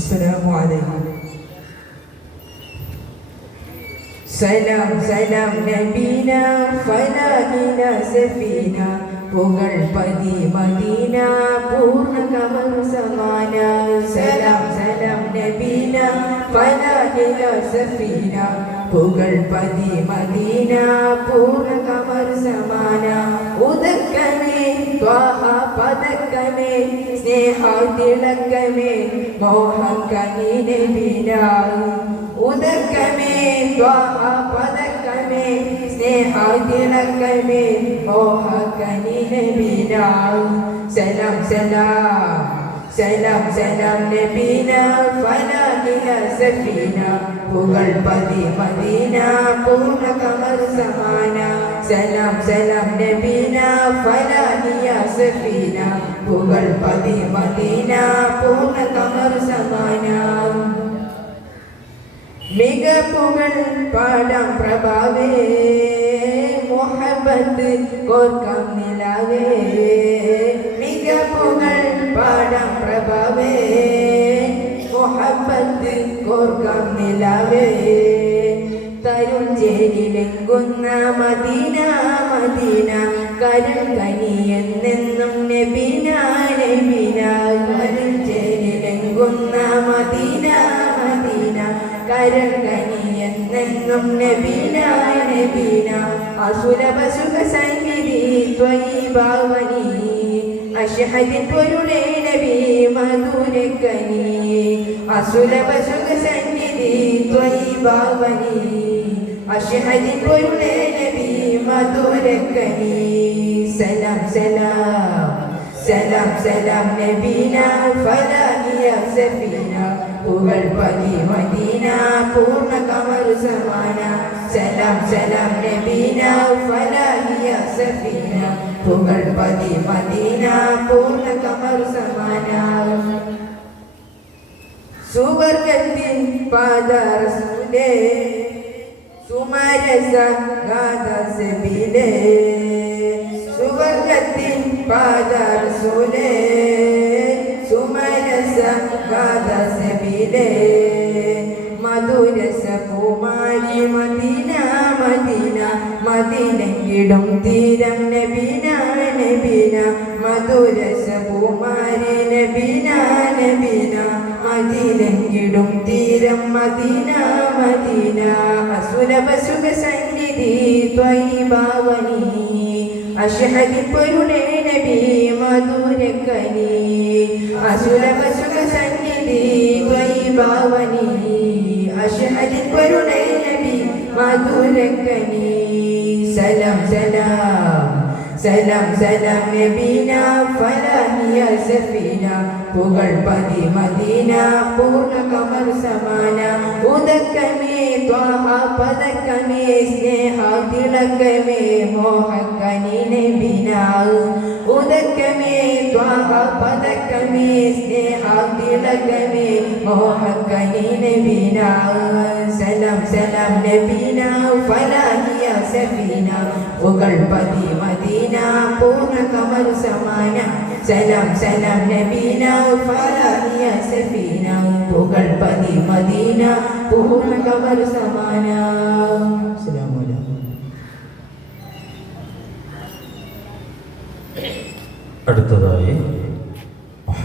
السلام عليكم സലാം സലാം നബീന ഫലാഹിന സഫീന പുകൾ പതി മദീന പൂർണ്ണ കമർ സമാന സലാം സലാം നബീന ഫലാഹിന സഫീന പുകൾ പതി മദീന പൂർണ കമർ സമാന ഉദക്കമേ ത്വാഹ പദക്കമേ സ്നേഹ തിളക്കമേ മോഹം കനീന നബീന ഉദക്കമേ ത്വാഹ പദക്കമേ സ്നേഹ തിളക്കമേ മോഹ കനീന നബീന സലാം സലാം. സലാം സലാം നബീന ഫലാഹില സഫീന. പുകൾ പതി മദീന പൂർണ കമർ സമാന. സലാം സലാം നബീന ഫനാഹിയ സഫീന. പുകൾ പതി മദീന പൂർണ കമർ സമാന. മിക പുകൾ പാടാം പ്രഭാവേ മൊഹബത്ത് കോർക്കാം നിലാവേ. കോർക്കാം നിലാവേ തരുൺ ചേരിലെങ്കുന്ന മദീന മദീന കരം കനിയെന്നെന്നും നബിന നബീന. കരുൺ ചേരിലെങ്കുന്ന മദീന മദീന കരം കനിയെന്നെന്നും നബിന നബീന. അസുലഭ സുഖ സന്നിധി ത്വയിഭാവനി. അഷഹദിൻ പൊരുളേ നബി മധുരക്കനി. അസുലഭ പൂർണ കമർ സമാന. സുവർഗത്തിൻ പാദറസൂലേ സുമരസ ഗാദസബിലേ സുവർഗത്തിൻ പാദറസൂലേ സുമരസ ഗാദസബിലേ മധുരസ കുമാരി മദീന മദീന മദീനയിടും തീരം നബീന നബീന മധുരസ കുമാരി നബീന നബീന മദീനയിടും തീരം മദീന മദീന. അസുലഭ സുഖ സന്നിധി ത്വയിഭാവനി അഷഹദി പൊരുണേ നബി മധുരക്കനി അസുലഭ സുഖ സന്നിധി ത്വയിഭാവനി അഷഹദി പൊരുണേ നബി മധുരക്കനി സലാം സലാം. സലാം സലാം നബീന ഫലാഹിയ സഫീന പുകൾ പതി മദീന പൂർണ കമർ സമാന. ഉദക്കമേ ത്വാഹ പദക്കമേ സ്നേഹ തിളക്കമേ മോഹക്കനി നബീന ഉദക്കമേ ത്വാഹ പദക്കമേ സ്നേഹ തിളക്കമേ മോഹക്കനി നബീന സലാം സലാം നബീന ഫലാഹിയ സഫീന പുകൾ പതി മദീന പൂർണ കമർ സമാന. സലാം സലാം നബീന ഫലാഹിയ സഫീന പുകൾ പതി മദീന പൂർണ കബർ സമാന അസ്സലാമു അലൈക്കും. അടുത്തതായി